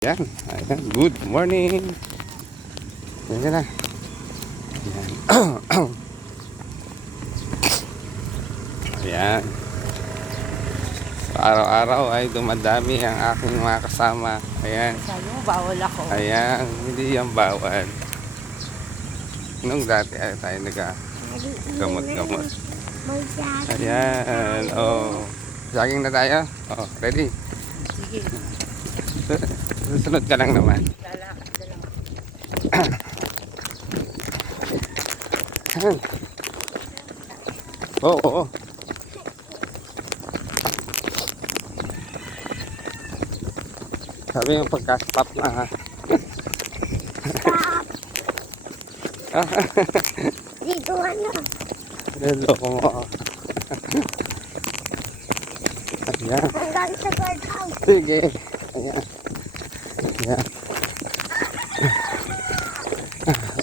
Yan, ayan. Good morning. Yan ka na. Ayan. Ayan. So, araw-araw ay dumadami ang aking mga kasama. Ayan. Sabi mo, bawal ako. Ayan, hindi yan bawal. Nung dati ay tayo nag-gamot-gamot. Ayan. Oh. Jogging na tayo. Oh, ready? Sige, Susunod ka lang naman. lalakad ka lang. Ayan. Oo, oo. Sabi yung pagka-stop na ha. Dito ano? Loko mo. Ayan. Hanggang sa guardhouse. Sige. Ayan. Ayan.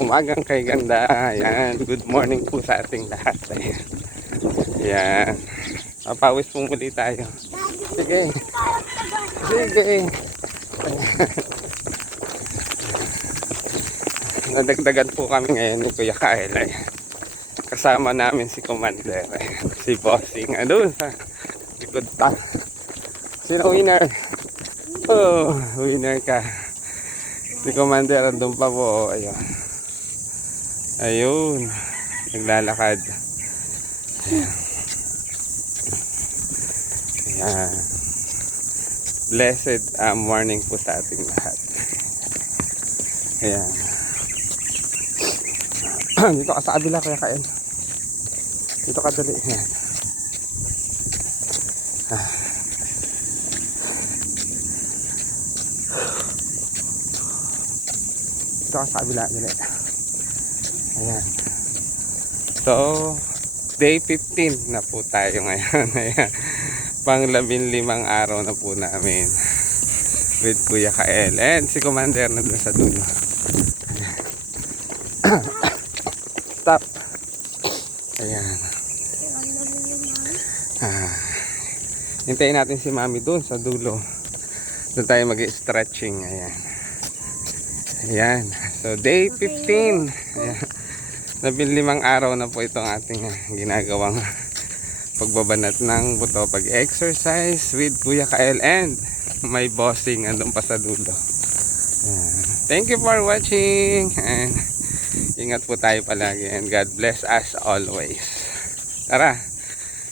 Umagang kay ganda. Ayan. Good morning po sa ating lahat. Ayan. Ayan. Papawis po muli tayo. Sige. Sige. Nadagdagan po kami ngayon ni Kuya Kyle. Ayan. Kasama namin si Commander. Ayan. Si Bossing. Ano sa likod pa. Sino winner? Oh, winner ka. Si Commander andun pa po. Ayun. Ayun. Naglalakad. Ayan. Ayan. Blessed morning po sa ating lahat. Ayan. Dito ka sa kabila kaya kain. Dito ka dali. Ayan. Dito ka sa kabila dali. Ayan. So, day 15 na po tayo ngayon. Ayan. Pang 15 araw na po namin with Kuya Kael and si Commander na doon sa dulo. Stop. Ayan. Hintayin natin si Mami doon sa dulo. Doon tayo mag-stretching. Ayan. Ayan. So day 15. Ayan. 15 araw na po itong ating ginagawang pagbabanat ng buto, pag-exercise with Kuya Kael and my bossing andun pa sa dulo. Thank you for watching and ingat po tayo palagi and God bless us always. Tara,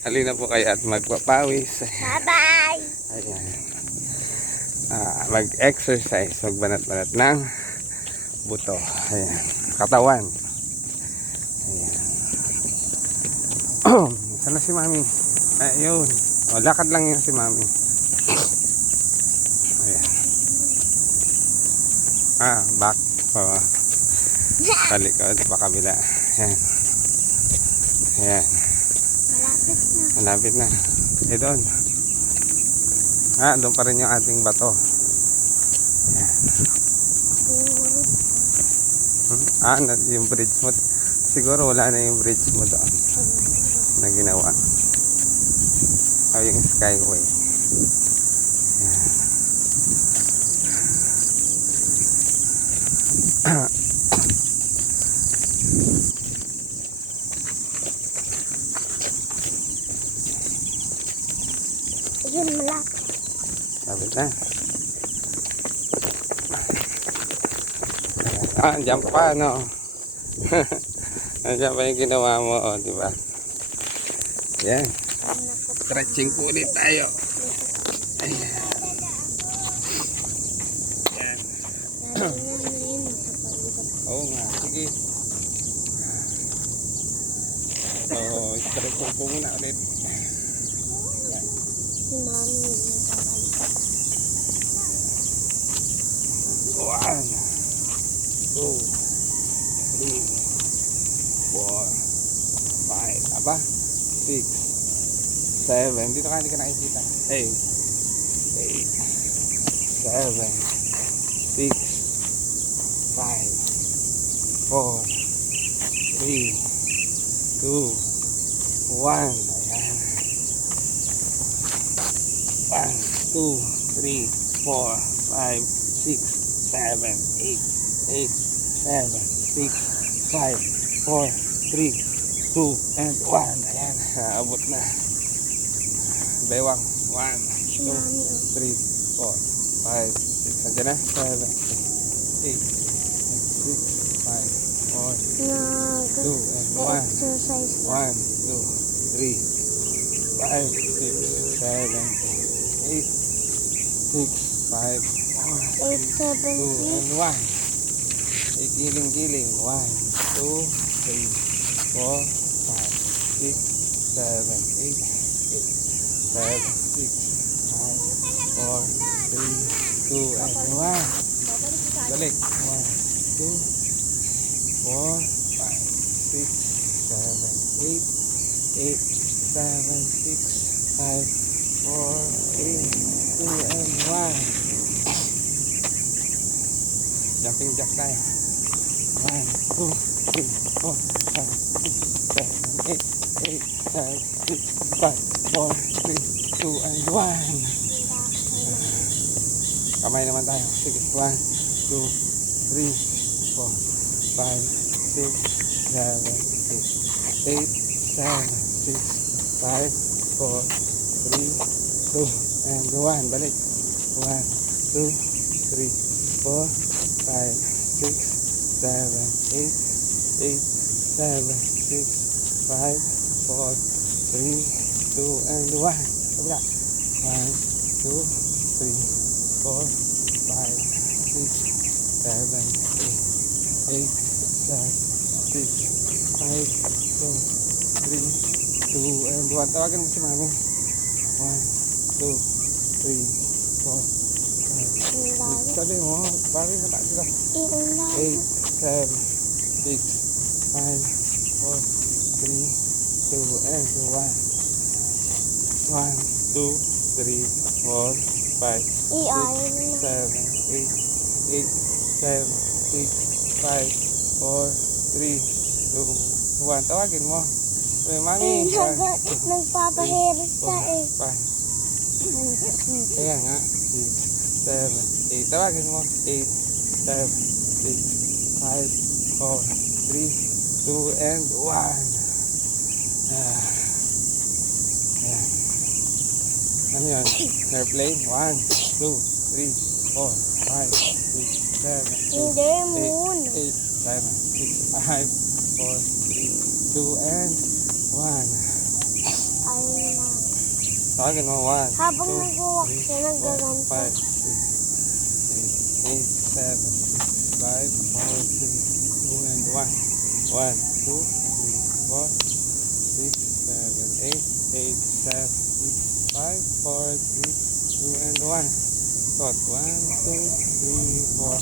halina po kayo at magpapawis. Bye-bye! Ayan. Mag-exercise, magbanat-banat ng buto. Ayan. Katawan. Ayan. Sana si Mami. Ayun. O, lakad lang yun si Mami. Ayan. Back. Palikod. Pakabila. Ayan. Ayan. Malapit na. Malapit na. Doon. Doon pa rin yung ating bato. Ayan. Yung bridge mo. Siguro wala na yung bridge mo doon na ginawa. Yung skyway. Yun, malapit. Lapit na. Andiyan pa, no? Andiyan pa yung ginawa mo, di ba? Yan. Stretching po ulit tayo. Ayan. Ayan. Oo nga, sige. So, stretching po muna ulit. Ayan. Si Mami. 1, 2, 3, 4, 5, aba? 6, 7, dito ka, hindi ka nakikita. 8, 7, 6, 5, 4, 3, 2, 1. Ayan. 1, 2, 3, 4, 5, 6, 6, 7, 8, 8, 7, 6, 5, 4, 3, 2, and 1. Ayan, naabot na. Bewang. 1, Si 2, Mami. 3, 4, 5, 6. Nandiyan na? 7, 8, 6, 5, 4, 2, and 1. Nag-exercise na. 1, 2, 3, 5, 6, 7, 8, 6, 5, 4, 8, 7, 2, 6. and 1. Ay, giling-giling. 1, 2, 3, 4, 5, 6, 7, 8, 7, 6, 5, 4, 3, 2, and 1. Balik. 1, 2, 4, 5, 6, 7, 8, 8, 7, 6, 5, 4, 3, 2, and 1. Jumping jack tayo. 1, 2, 3, 4, 5, 6, 7, 8, 8, 7, 6, 5, 4, 3, 2, and 1. Kamay naman tayo. Sige. 1, 2, 3, 4, 5, 6, 7, 8, 8, 7, 6, 5, 4, 3, 2, and 1. Balik. 1, 2, 3, 4, 5, 6, 7, 8, 8, 7, 6, 5, 4, 3, 2, and 1. Kabila. 1, 2, 3, 4, 5, 6, 7, 8, 7, 6, 5, 4, 3, 2, and 1. Tawagan mo si Mami. 1, 2, 3, 4, 5, 6. Sabi mo, pari mo tayo sila. 8, 7, 6, 5, 4, 3, 2, and 1. 1, 2, 3, 4, 5, 6, 7, 8, 8, 7, 6, 5, 4, 3, 2, 1. Tawagin mo. Sabi, Mami. Nagpapahirit ka eh. 5. Kaya nga. 6, 7, 8. Tawagin mo. 8, 7, 6, 5, 4, 3, 2, and 1. Ayan. Ano yun? Airplane? 1, 2, 3, 4, 5, 6, 7, 8, Hindi, moon. 8, 7, 6, 5, 4, 3, 2, and 1. Ayaw ni Mami. Tawagin mo. 1, Habang 2, nag-walk 3, siya, 4, nagaganta. 5, 6, 8, 7, 6, 5, 4, 3, 2, and 1. 1, 2, 3, 4, 6, 7, 8, 8, 7, 6, 5, 4, 3, 2, and 1. Thought 1, 2, 3, 4,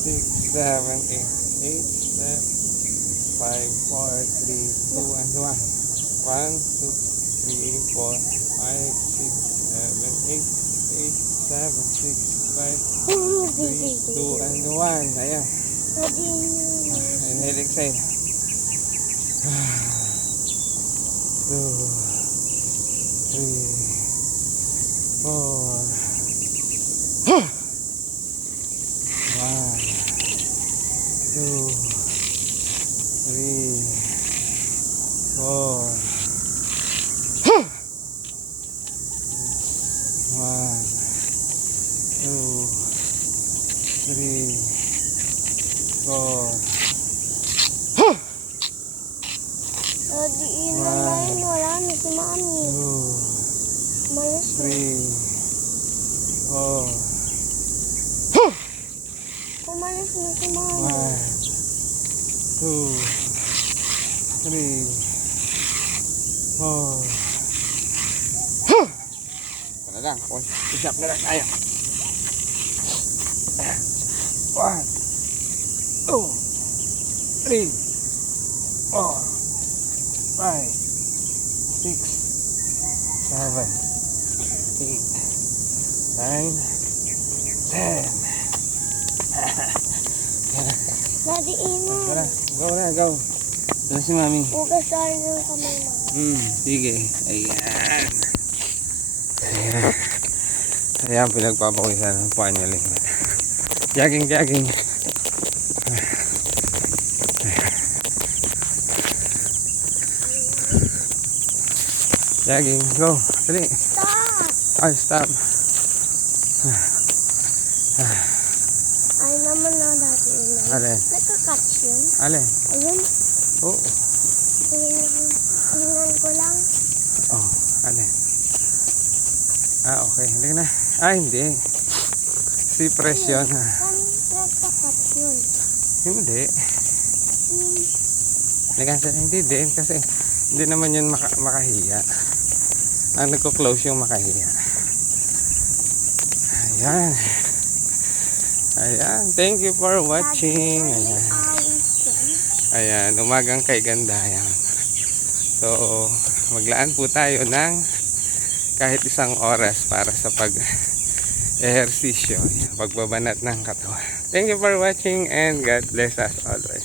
6, 7, 8, 8, 7, 5, 4, 3, 2, and 1. 1, 2, 3, 4, 5, 6, 7, 8, 8, 7, 6, 5, 3, 2, and 1. Ayan. Inhale, exhale. 2, 3, 4. 1, 2, 3, 4. 1, 2, 3, 4. Diin na ngayon, wala na si Mami. 2, Malas na. 3, 4. Umalis na si Mami. 1, 2, 3, 4. Ito na lang. Push-up na lang tayo. 1, 2, 3, 4, 5, 6, 7, 8, 9, 10. Nadiin na. Tara, go na, go. Ito si Mami. Hugas tayo ng kamay mo. Sige. Ayan. Ayan. Ayan, pinagpapawisan ng paa niya. Jogging, jogging. Jogging, go. Dali. Stop! Ay, stop. Ay naman na dati yun. Alin? Nagka-catch yun. Alin? Ayun. Oo. Tingnan ko lang. Oh, alin? Ah, okay. Halika na. Ah, hindi. Si presyon. Saan nagka-catch yun? Hindi. Hmm. Halika sa hindi din kasi hindi naman yun makahiya. Ang nagko-close yung makahiya. Ayan. Ayan. Thank you for watching. Ayan. Ayan. Umagang kay ganda. Ayan. So, maglaan po tayo ng kahit isang oras para sa pag-ehersisyo. Pagbabanat ng katawan. Thank you for watching and God bless us always.